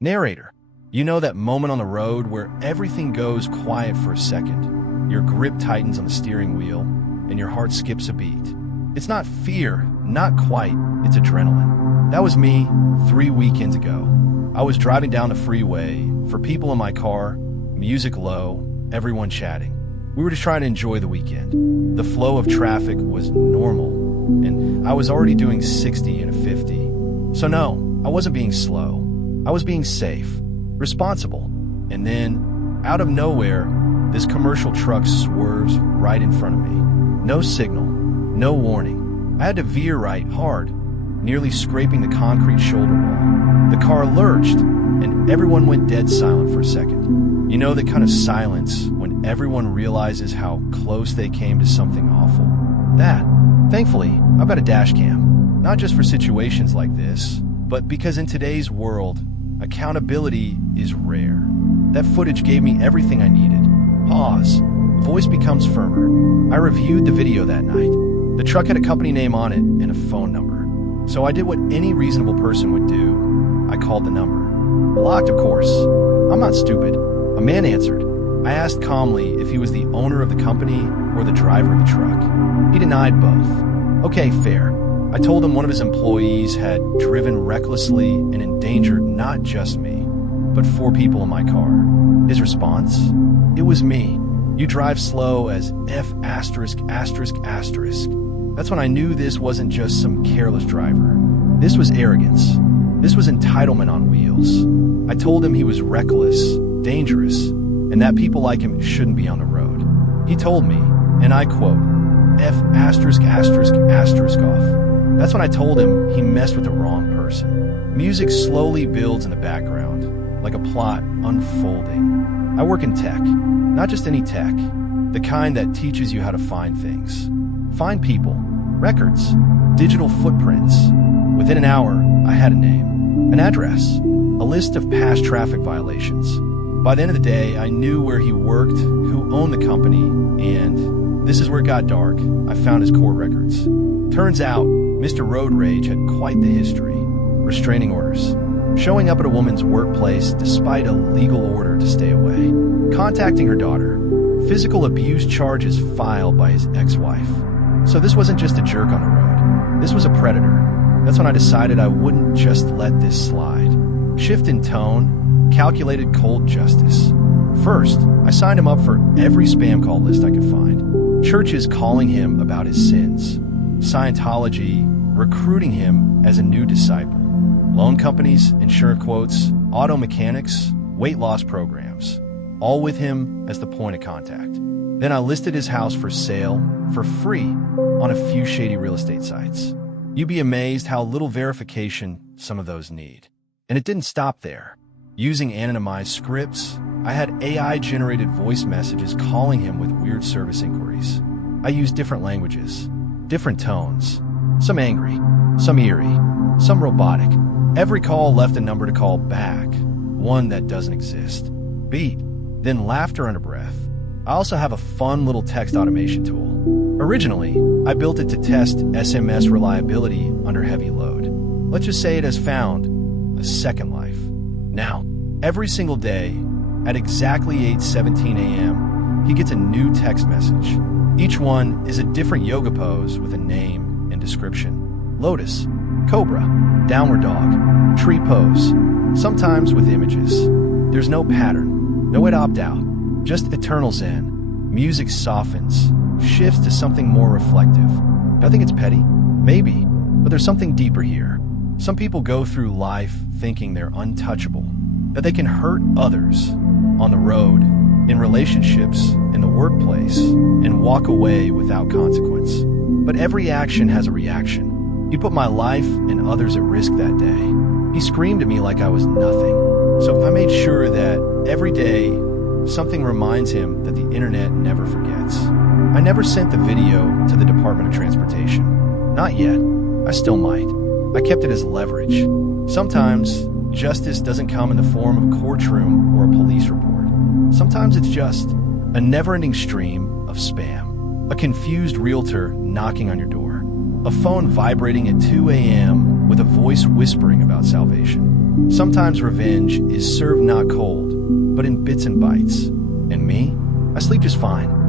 Narrator, you know that moment on the road where everything goes quiet for a second, your grip tightens on the steering wheel, and your heart skips a beat. It's not fear, not quite, it's adrenaline. That was me 3 weekends ago. I was driving down the freeway, for people in my car, music low, everyone chatting. We were just trying to enjoy the weekend. The flow of traffic was normal, and I was already doing 60 and a 50. So no, I wasn't being slow. I was being safe, responsible. And then, out of nowhere, this commercial truck swerves right in front of me. No signal, no warning. I had to veer right hard, nearly scraping the concrete shoulder wall. The car lurched, and everyone went dead silent for a second. You know that kind of silence when everyone realizes how close they came to something awful? That. Thankfully, I've got a dash cam. Not just for situations like this, but because in today's world, accountability is rare. That footage gave me everything I needed. Pause. Voice becomes firmer. I reviewed the video that night. The truck had a company name on it and a phone number. So I did what any reasonable person would do. I called the number. Blocked, of course. I'm not stupid. A man answered. I asked calmly if he was the owner of the company or the driver of the truck. He denied both. Okay, fair. I told him one of his employees had driven recklessly and endangered not just me, but 4 people in my car. His response? It was me. You drive slow as F*******. That's when I knew this wasn't just some careless driver. This was arrogance. This was entitlement on wheels. I told him he was reckless, dangerous, and that people like him shouldn't be on the road. He told me, and I quote, F******off. That's when I told him he messed with the wrong person. Music slowly builds in the background, like a plot unfolding. I work in tech, not just any tech, the kind that teaches you how to find things. Find people, records, digital footprints. Within an hour, I had a name, an address, a list of past traffic violations. By the end of the day, I knew where he worked, who owned the company, and this is where it got dark. I found his court records. Turns out, Mr. Road Rage had quite the history. Restraining orders, showing up at a woman's workplace despite a legal order to stay away, contacting her daughter, physical abuse charges filed by his ex-wife. So this wasn't just a jerk on the road. This was a predator. That's when I decided I wouldn't just let this slide. Shift in tone, calculated cold justice. First, I signed him up for every spam call list I could find. Churches calling him about his sins. Scientology recruiting him as a new disciple. Loan companies, insurance quotes, auto mechanics, weight loss programs. All with him as the point of contact. Then I listed his house for sale, for free, on a few shady real estate sites. You'd be amazed how little verification some of those need. And it didn't stop there. Using anonymized scripts, I had AI-generated voice messages calling him with weird service inquiries. I used different languages, different tones, some angry, some eerie, some robotic. Every call left a number to call back, one that doesn't exist. Beat, then laughter under breath. I also have a fun little text automation tool. Originally, I built it to test SMS reliability under heavy load. Let's just say it has found a second life. Now, every single day, at exactly 8:17 a.m., he gets a new text message. Each one is a different yoga pose with a name and description. Lotus, cobra, downward dog, tree pose, sometimes with images. There's no pattern, no way to opt out, just eternal zen. Music softens, shifts to something more reflective. I think it's petty, maybe, but there's something deeper here. Some people go through life thinking they're untouchable, that they can hurt others on the road, in relationships, in the workplace, and walk away without consequence. But every action has a reaction. He put my life and others at risk that day. He screamed at me like I was nothing. So I made sure that every day, something reminds him that the internet never forgets. I never sent the video to the Department of Transportation. Not yet. I still might. I kept it as leverage. Sometimes, justice doesn't come in the form of a courtroom or a police report. Sometimes it's just a never-ending stream of spam. A confused realtor knocking on your door. A phone vibrating at 2 a.m. with a voice whispering about salvation. Sometimes revenge is served not cold, but in bits and bites. And me? I sleep just fine.